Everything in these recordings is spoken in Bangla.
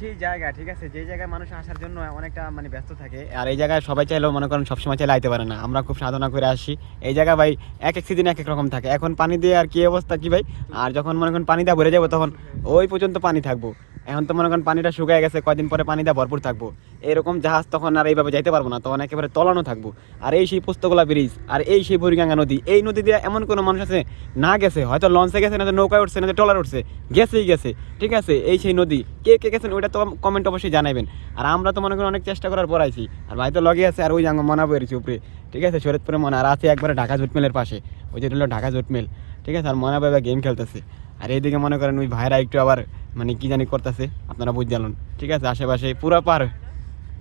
সেই জায়গা ঠিক আছে, যে জায়গায় মানুষ আসার জন্য অনেকটা মানে ব্যস্ত থাকে, আর এই জায়গায় সবাই চাইলেও মনে করেন সবসময় চাইলে আইতে পারে না। আমরা খুব সাধনা করে আসি এই জায়গা ভাই। এক এক সিজন এক এক রকম থাকে। এখন পানি দিয়ে আর কি অবস্থা কি ভাই, আর যখন মনে করেন পানি দিয়ে ভরে যাবো তখন ওই পর্যন্ত পানি থাকবো। এখন তো মনে করেন পানিটা শুকিয়ে গেছে, কয়দিন পরে পানি দিয়ে ভরপুর থাকবো। এরকম জাহাজ তখন আর এইভাবে যাইতে পারবো না, তখন একেবারে তলানো থাকবো। আর এই সেই পোস্তগোলা ব্রিজ, আর এই সেই বুড়িগঙ্গা নদী, এই নদী দিয়ে এমন কোনো মানুষ আছে না গেছে, হয়তো লঞ্চে গেছে, না নৌকায় উঠছে, না ট্রলার উঠছে, গেছেই গেছে। ঠিক আছে, এই সেই নদী কে কে গেছেন ওইটা তো কমেন্ট অবশ্যই জানাবেন। আর আমরা তো মনে করি অনেক চেষ্টা করার পর আইছি, আর ভাই তো লগে আছে, আর ওই জাঙ্গ মনা বেরিয়েছি উপরে। ঠিক আছে, শরীয়তপুরে মনে, আর আছে একবারে ঢাকা জুট মিলের পাশে, ওই যে হলো ঢাকা জুট মিল। ঠিক আছে, আর মনা বাবা গেম খেলতেছে। আর এইদিকে মনে করেন ওই ভাইরা একটু আবার মানে কি জানি করতেছে, আপনারা বুঝ জানুন। ঠিক আছে, আশেপাশে পুরা পার,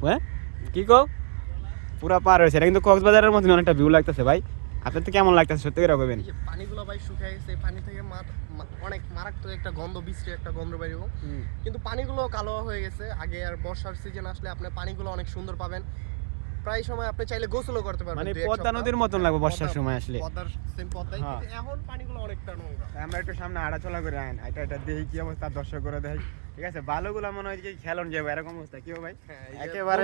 হ্যাঁ কি কও, পুরা পার হয়েছে। এটা কিন্তু কক্সবাজারের মধ্যে অনেকটা ভিউ লাগতেছে ভাই। আপনার তো কেমন লাগতেছে সত্যি করে কইবেন? পানিগুলো ভাই শুকিয়ে গেছে, পানি থেকে অনেক মারাত্মক একটা গন্ধ, বিশ্রী একটা গন্ধ বেরিয়ে। কিন্তু পানিগুলো কালো হয়ে গেছে। আগে আর বর্ষার সিজন আসলে আপনি পানিগুলো অনেক সুন্দর পাবেন, প্রায় সময় আপনি চাইলে গোসলও করতে পারবেন। মানে পদ্মা নদীর মতন লাগবে বর্ষার সময় আসলে। পদ্মার সেম পদ্মাই, কিন্তু এখন পানিগুলো অনেকটা নোংরা। আমরা একটু সামনে আড়াচলা করে আইন, এটা এটা দেখি কি অবস্থা, দর্শক করে দেখি। ঠিক আছে, বালুগুলা মনে হয় কি খেলন যাবে এরকম অবস্থা, কি ভাই একেবারে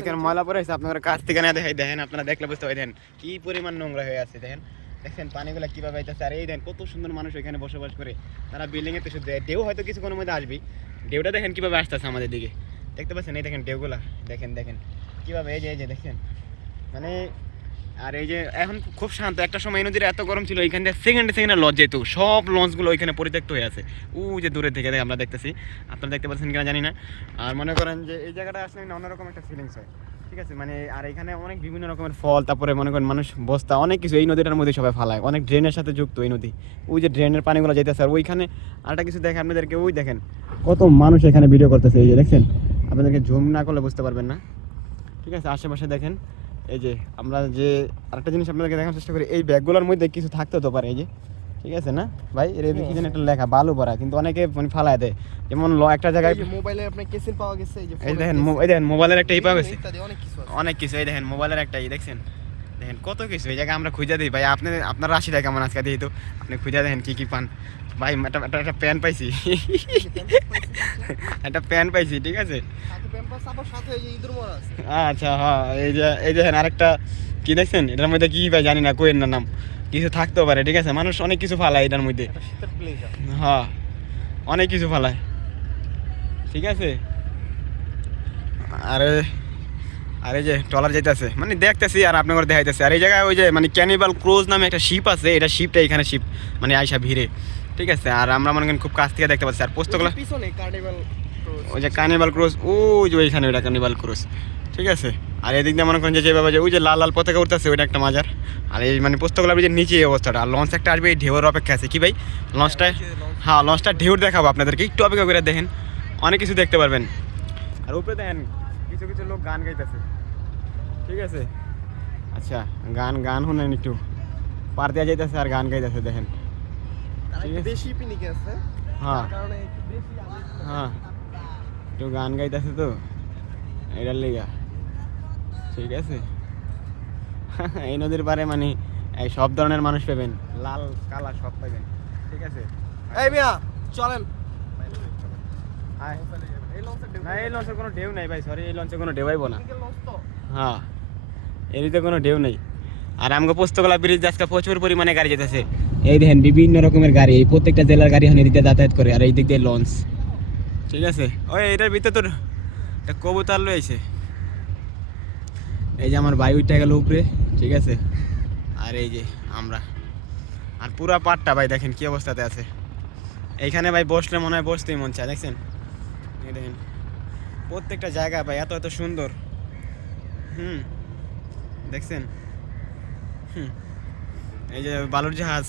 এখানে ময়লা পড়ে আছে। আপনাদের কাছ থেকে না দেখাই, দেখেন আপনারা দেখলে বুঝতে পারবেন কি পরিমাণ নোংরা হয়ে আছে। দেখেন দেখেন পানিগুলা কিভাবে আইতেছে। আর এই দেখেন কত সুন্দর মানুষ এখানে বসবাস করে, তারা বিল্ডিং এ তো শুধু ঢেউ হয়তো কিছুক্ষণের মধ্যে আসবে। ঢেউটা দেখেন কিভাবে আসতেছে আমাদের দিকে, দেখতে পাচ্ছেন? এই দেখেন ঢেউগুলা, দেখেন দেখেন কিভাবে, এই যে দেখছেন মানে। আর এই যে এখন খুব শান্ত। একটা সময় নদীর এত গরম ছিল, এখান থেকে সেকেন্ডে সেকেন্ডে লঞ্চ যেত, সব লঞ্চগুলো ওইখানে পরিত্যক্ত হয়ে আছে। ও যে দূরে থেকে আমরা দেখতেছি, আপনারা দেখতে পাচ্ছেন কিনা জানি না। আর মনে করেন যে এই জায়গাটা আসলে অন্যরকম একটা ফিলিংস হয়। ঠিক আছে, মানে আর এখানে অনেক বিভিন্ন রকমের ফল, তারপরে মনে করেন মানুষ বস্তা অনেক কিছু এই নদীটার মধ্যে সবাই ফালায়, অনেক ড্রেনের সাথে যুক্ত এই নদী। ওই যে ড্রেনের পানিগুলো যেতেছে, আর ওইখানে আরেকটা কিছু দেখে আপনাদেরকে, ওই দেখেন কত মানুষ এখানে ভিডিও করতেছে। এই যে দেখছেন, আপনাদেরকে জুম না করলে বুঝতে পারবেন না। ঠিক আছে, আশেপাশে দেখেন। এই যে আমরা যে আরেকটা জিনিস আপনাদেরকে দেখার চেষ্টা করি, এই ব্যাগগুলোর মধ্যে কিছু থাকতে হতে পারে। এই যে ঠিক আছে না ভাই, এর কি যেন একটা লেখা বালু ভরা, কিন্তু অনেকে মানে ফালায় দেয়। যেমন একটা জায়গায় মোবাইলে আপনার কেসিন পাওয়া গেছে, এই দেখেন, এই দেখেন মোবাইলের একটা পাওয়া গেছে, অনেক কিছু আছে, অনেক কিছু। এই দেখেন মোবাইলের একটা দেখছেন, দেখেন কত কিছু। এই জায়গায় আমরা খুঁজে দিই ভাই। আপনার রাশিটা কেমন আজকে দিই তো, আপনি খুঁজে দেখেন কি কি পান ভাই। একটা প্যান পাইছি, একটা প্যান পাইছি। ঠিক আছে, আচ্ছা হ্যাঁ। এই যে আরেকটা কি দেখছেন, এটার মধ্যে কি ভাই জানি না, কোয়ের না নাম, কিছু থাকতেও পারে। ঠিক আছে, মানুষ অনেক কিছু ফালায় এটার মধ্যে, হ্যাঁ অনেক কিছু ফালায়। ঠিক আছে, আরে আর এই যে ট্রলার যাইতেছে, মানে দেখতেছি আর আপনার দেখাইতেছে। আর এই জায়গায় ওই যে মানে ক্যানিবাল ক্রুজ নামে একটা শিপ আছে, এটা শিপটা এখানে শিপ মানে আইসা ভিড়ে। ঠিক আছে, আর আমরা মনে করেন খুব কাছ থেকে দেখতে পাচ্ছি। আর পোস্তগুলো ওই যে কার্নিভাল ক্রুজ, ওই যে ওইখানে ওইটা কার্নিভাল ক্রুজ। ঠিক আছে, আর এদিক দিয়ে মনে করেন যে যেভাবে যে ওই যে লাল লাল পতাকা উঠতেছে, ওইটা একটা মাজার। আর এই মানে পোস্তগুলো যে নিচে এই অবস্থাটা, আর লঞ্চ একটা আসবে এই ঢেউর অপেক্ষা আছে। কি ভাই লঞ্চটা, হ্যাঁ লঞ্চটা ঢেউর দেখাবো আপনাদেরকে, একটু অপেক্ষা করে দেখেন, অনেক কিছু দেখতে পারবেন। আর উপরে দেখেন কিছু কিছু লোক গান গাইতেছে। ঠিক আছে, আচ্ছা গান গান শুনেন একটু, পার দেওয়া যাইতেছে আর গান গাইতেছে দেখেন। হ্যাঁ হ্যাঁ, একটু গান গাইতেছে তো এটার লেগা। ঠিক আছে, এই নদীর পারে মানে এই সব ধরনের মানুষ পাবেন, লাল কালা সব পাবেন। ঠিক আছে, এই মিয়া চলেন। না এই লঞ্চের কোনো ঢেউ নাই ভাই, সরি এই লঞ্চে কোনো ঢেউ আইব না। হ্যাঁ এদিকে কোনো ঢেউ নেই। আর আমাকে পোস্তগোলা ব্রিজ আজকে প্রচুর পরিমাণে গাড়ি যেতেছে। এই দেখেন বিভিন্ন রকমের গাড়ি, এই প্রত্যেকটা জেলার গাড়ি এখন এদিকে যাতায়াত করে, আর এই দিক দিয়ে লঞ্চ। ঠিক আছে, ওই এটার ভিতরে তোর একটা কবুতর লইছে। এই যে আমার ভাই উঠে গেল উপরে। ঠিক আছে, আর এই যে আমরা, আর পুরা পাটটা ভাই দেখেন কি অবস্থাতে আছে। এইখানে ভাই বসলে মনে হয় বসতেই মন চায়। দেখছেন এই দেখেন প্রত্যেকটা জায়গা ভাই এত এত সুন্দর। দেখছেন এই যে বালুর জাহাজ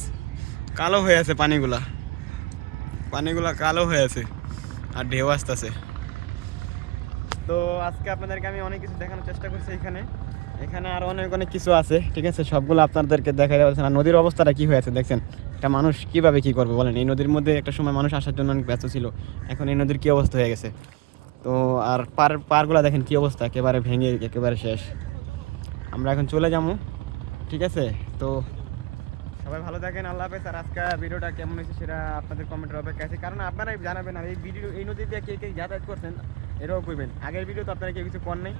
কালো হয়ে আছে, পানিগুলা কালো হয়ে আছে, আর ঢেউ আসতেছে। তো আজকে আপনাদেরকে আমি অনেক কিছু দেখানোর চেষ্টা করছি। এখানে আরো অনেক অনেক কিছু আছে। ঠিক আছে, সবগুলো আপনাদেরকে দেখা যাচ্ছে না। নদীর অবস্থাটা কি হয়েছে দেখছেন, একটা মানুষ কিভাবে কি করবে বলেন। এই নদীর মধ্যে একটা সময় মানুষ আসার জন্য অনেক ব্যস্ত ছিল, এখন এই নদীর কি অবস্থা হয়ে গেছে। তো আর পারগুলা দেখেন কি অবস্থা, একেবারে ভেঙে একেবারে শেষ। আমরা এখন চলে যাবো। ঠিক আছে, তো সবাই ভালো থাকেন, আল্লাহ হাফেজ। আর আজকে ভিডিওটা কেমন হয়েছে সেটা আপনাদের কমেন্টের অপেক্ষা আছে, কারণ আপনারাই জানাবেন। আর এই নদী দিয়ে কে কে যাতায়াত করছেন এটাও কইবেন। আগের ভিডিও তো আপনারা কেউ কিছু কর নাই,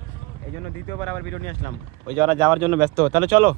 এই জন্য দ্বিতীয়বার আবার ভিডিও নিয়ে আসলাম, ওই যে ওরা যাওয়ার জন্য ব্যস্ত। তাহলে চলো।